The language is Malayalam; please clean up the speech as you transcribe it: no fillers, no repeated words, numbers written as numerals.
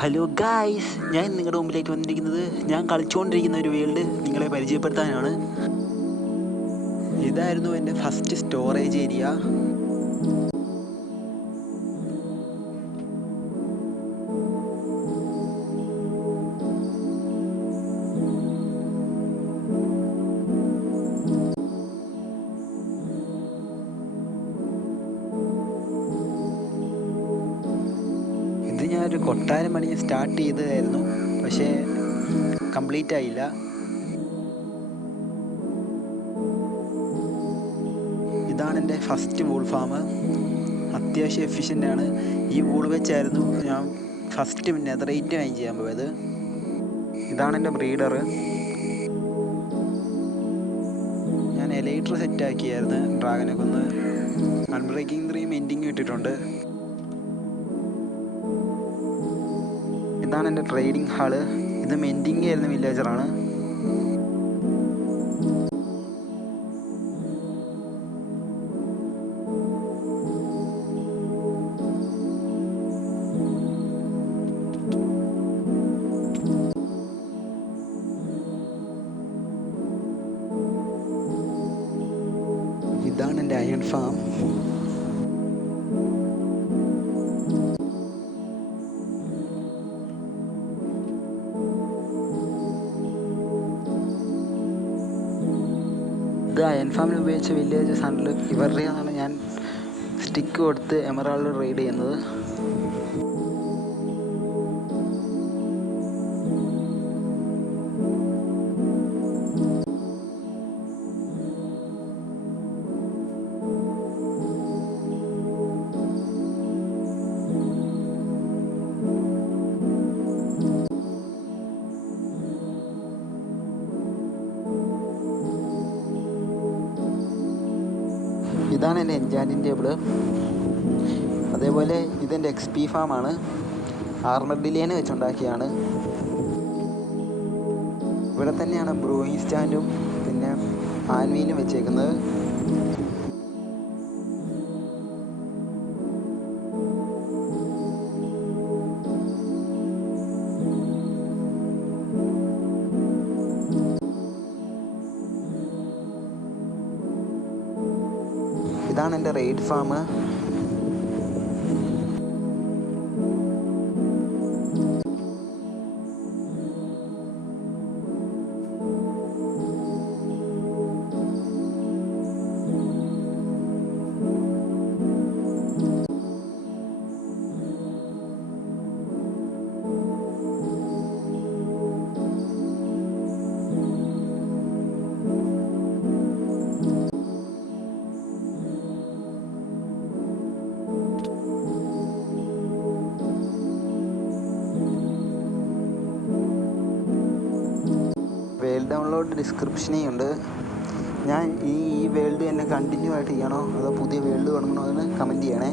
ഹലോ ഗായ്സ്, ഞാൻ നിങ്ങളുടെ മുമ്പിലേക്ക് വന്നിരിക്കുന്നത് ഞാൻ കളിച്ചുകൊണ്ടിരിക്കുന്ന ഒരു വേൾഡ് നിങ്ങളെ പരിചയപ്പെടുത്താനാണ്. ഇതായിരുന്നു എൻ്റെ ഫസ്റ്റ് സ്റ്റോറേജ് ഏരിയ. ഇത് ഞാനൊരു കൊട്ടാരം പണി സ്റ്റാർട്ട് ചെയ്തതായിരുന്നു, പക്ഷേ കംപ്ലീറ്റ് ആയില്ല. ഇതാണ് എൻ്റെ ഫസ്റ്റ് വൂൾ ഫാം. അത്യാവശ്യം എഫിഷ്യൻ്റ് ആണ്. ഈ വൂൾ വെച്ചായിരുന്നു ഞാൻ ഫസ്റ്റ് നെതറൈറ്റ് മൈൻ ചെയ്യാൻ പോയത്. ഇതാണ് എൻ്റെ ബ്രീഡർ. ഞാൻ എലൈറ്റർ സെറ്റാക്കിയായിരുന്നു ഡ്രാഗനെ കൊന്ന്. അൺബ്രേക്കിംഗ് 3 എൻഡിങ് ഇട്ടിട്ടുണ്ട്. ഇതാണ് എൻ്റെ ട്രേഡിംഗ് ഹാള്. ഇത് മെൻഡിങ് ആയിരുന്ന വില്ലേജറാണ്. ഇതാണ് എൻ്റെ അയൺ ഫാം. ഇത് അയൺ ഫാമിൽ ഉപയോഗിച്ച വില്ലേജസ് ആണല്ലോ. ഇവരുടെയാണ് ഞാൻ സ്റ്റിക്ക് കൊടുത്ത് എമറാൾഡ് റെയ്ഡ് ചെയ്യുന്നത്. ഇതാണ് എൻ്റെ എൻചാൻറ്റിങ് ടേബിള്. അതേപോലെ ഇതെൻ്റെ XP ഫാമാണ്. ആർമർ ഡിലേനെ വെച്ചുണ്ടാക്കിയാണ്. ഇവിടെ തന്നെയാണ് ബ്രൂയിങ് സ്റ്റാൻഡും പിന്നെ ആൻവീലും വെച്ചേക്കുന്നത്. ഇതാണ് എൻ്റെ റെയ്ഡ് ഫാം. വേൾഡ് ഡൗൺലോഡ് ഡിസ്ക്രിപ്ഷനേ ഉണ്ട്. ഞാൻ ഈ വേൾഡ് തന്നെ കണ്ടിന്യൂ ആയിട്ട് ചെയ്യണോ അതോ പുതിയ വേൾഡ് തുടങ്ങണോ എന്ന് കമൻറ്റ് ചെയ്യണേ.